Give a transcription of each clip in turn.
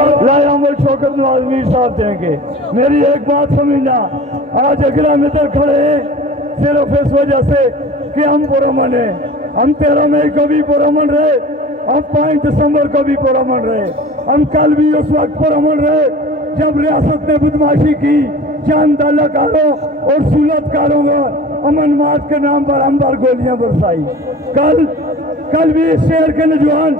लाया अमल शौकत नवाज मीर साहब देंगे। मेरी एक बात समझना, आज अगला मित्र खड़े हैं सिर्फ इस वजह से कि हम पुरअमन हैं। हम 13 मई को भी पुरअमन रहे, हम 5 दिसंबर को भी पुरअमन रहे, हम कल भी उस वक्त पुरअमन रहे जब रियासत ने बदमाशी की, जान दलाकारों और सूलतकारों का अमन मार्च के नाम पर हम पर गोलियां बरसाई। कल भी इस शहर के नौजवान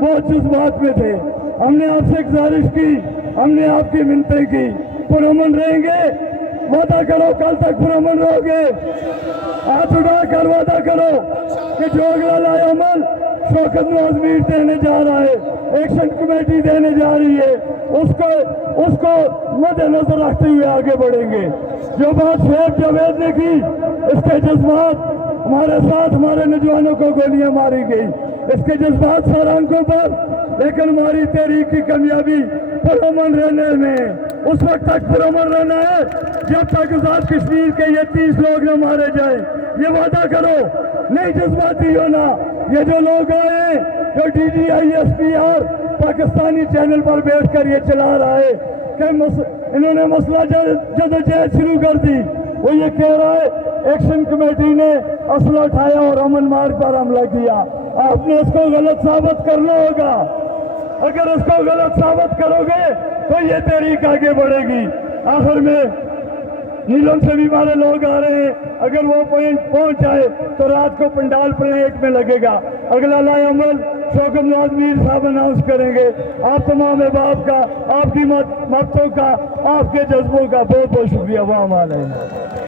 बहुत जज्बात में थे। हमने आपसे गुजारिश की, हमने आपकी मिन्नतें की, पुरअमन रहेंगे, वादा करो कल तक पुरअमन रहोगे। हाथ उठा कर वादा करो कि जो अगला लाया अमल शौकत नवाज मीर देने जा रहा है, एक्शन कमेटी देने जा रही है, उसको मद्देनजर रखते हुए आगे बढ़ेंगे। जो बात शेख जावेद ने की, इसके जज्बात हमारे साथ हमारे नौजवानों को गोलियां मारी गई, इसके जज्बात सरांकों पर, लेकिन हमारी तहरीक की कामयाबी पुरअमन रहने में। उस वक्त तक पुरअमन रहना है जब तक आजाद कश्मीर के ये 30 लोग न मारे जाए। ये वादा करो, नहीं जज्बाती होना। ये जो लोग आए, जो DGISPR पाकिस्तानी चैनल पर बैठ कर ये चला रहा है कि इन्होंने मसला जदोजहद शुरू कर दी, वो ये कह रहा है एक्शन कमेटी ने असला उठाया और अमन मार्ग पर हमला किया। आपने इसको गलत साबित करना होगा। अगर इसको गलत साबित करोगे तो ये तहरीक आगे बढ़ेगी। आखिर में नीलम से भी हमारे लोग आ रहे हैं, अगर वो पॉइंट पहुंच जाए तो रात को पंडाल परेड में लगेगा। अगला लाया अमल शौकत नवाज मीर साहब अनाउंस करेंगे। आप तमाम अहबाब का, आपकी मदों का, आपके जज्बों का बहुत बहुत शुक्रिया। वाह माल है।